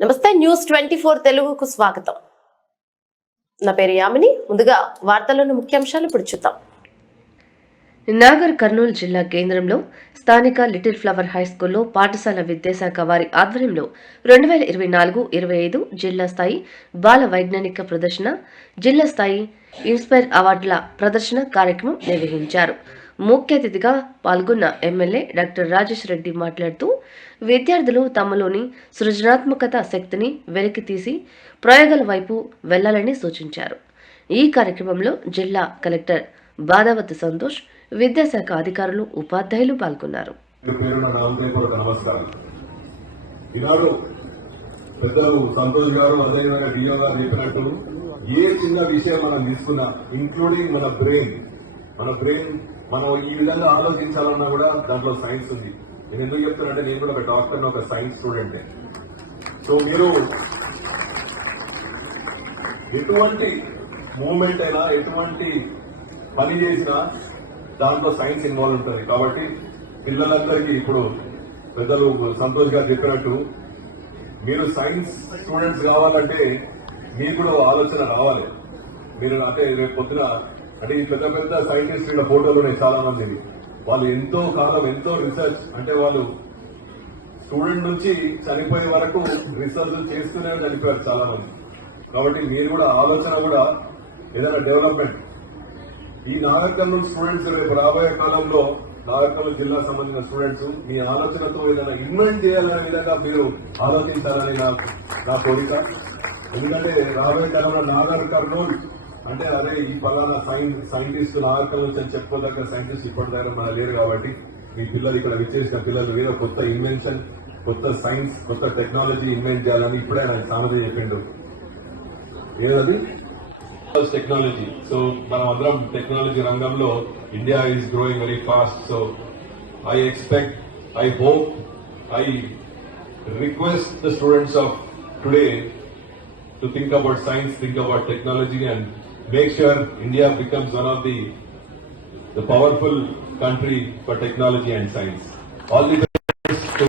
నమస్తే news twenty four తెలుగుకు స్వాగతం. నా పేరు యామిని. ముందుగా వార్తలను ముఖ్యాంశాలు ఇప్పుడు చూద్దాం. నాగర్ కర్నూలు జిల్లా కేంద్రంలో స్థానిక లిటిల్ ఫ్లవర్ హై స్కూల్లో పాఠశాల విద్యాశాఖ వారి ఆధ్వర్యంలో రెండు వేల ఇరవై నాలుగు ఇరవై ఐదు జిల్లా స్థాయి బాల వైజ్ఞానిక ప్రదర్శన జిల్లా స్థాయి ఇన్స్పైర్ అవార్డుల ప్రదర్శన కార్యక్రమం నిర్వహించారు. ముఖ్య అతిథిగా పాల్గొన్న ఎమ్మెల్యే డాక్టర్ రాజేష్ రెడ్డి మాట్లాడుతూ విద్యార్థులు తమలోని సృజనాత్మకత శక్తిని వెలికి తీసి ప్రయోగాల వైపు వెళ్ళాలని సూచించారు. ఈ కార్యక్రమంలో జిల్లా కలెక్టర్ బాదావతి సంతోష్ విద్యాశాఖ అధికారులు ఉపాధ్యాయులు పాల్గొన్నారు. ఈనాడు పెద్దలు సంతోష్ గారు అదేవిధంగా డిఓ గారు చెప్పినట్టు ఏ చిన్న విషయం మనం తీసుకున్నా ఇంక్లూడింగ్ మన బ్రెయిన్ మన బ్రెయిన్ మనం ఈ విధంగా ఆలోచించాలన్నా కూడా దాంట్లో సైన్స్ ఉంది. నేను ఎందుకు చెప్తానంటే నేను కూడా ఒక డాక్టర్ ఒక సైన్స్ స్టూడెంటే సో మీరు ఎటువంటి మూమెంట్ అయినా ఎటువంటి పని చేసినా దాంట్లో సైన్స్ ఇన్వాల్వ్ ఉంటుంది. కాబట్టి పిల్లలందరికీ ఇప్పుడు పెద్దలు సంతోష్ గారు చెప్పినట్టు మీరు సైన్స్ స్టూడెంట్స్ కావాలంటే మీకు కూడా ఆలోచన రావాలి. మీరు అంటే రేపు పొద్దున అంటే ఈ పెద్ద పెద్ద సైంటిస్టుల ఫోటోలు ఉన్నాయి చాలా మందివి వాళ్ళు ఎంతో కాలం ఎంతో రీసెర్చ్ అంటే వాళ్ళు స్టూడెంట్ నుంచి చనిపోయే వరకు రీసెర్చ్ చేస్తూనే చనిపోయారు చాలా మంది కాబట్టి మీరు కూడా ఆలోచన కూడా ఏదైనా డెవలప్మెంట్ ఈ నాగర్ స్టూడెంట్స్ రేపు రాబోయే కాలంలో నాగర్ జిల్లా సంబంధించిన స్టూడెంట్స్ మీ ఆలోచనతో ఏదైనా ఇన్వెంట్ చేయాలనే విధంగా మీరు ఆలోచించాలని నాకు నా కోరిక. ఎందుకంటే రాబోయే కాలంలో నాగర్ కర్నూలు అంటే అదే ఈ ఫలానా సైన్స్ సైంటిస్ట్ నాగర్ నుంచి అని చెప్పుకోదగ్గర సైంటిస్ట్ ఇప్పటి దగ్గర మన లేరు కాబట్టి ఈ పిల్లలు ఇక్కడ విచ్చేసిన పిల్లలు ఏదో కొత్త ఇన్వెన్షన్ కొత్త సైన్స్ కొత్త టెక్నాలజీ ఇన్వెంట్ చేయాలని ఇప్పుడే నాకు సామర్థ్యం చెప్పిండు. ఏదది? టెక్నాలజీ సో మనం అందరం టెక్నాలజీ రంగంలో India is growing very fast so I expect I hope I request the students of today to think about science think about technology and make sure India becomes one of the the powerful country for technology and science. All the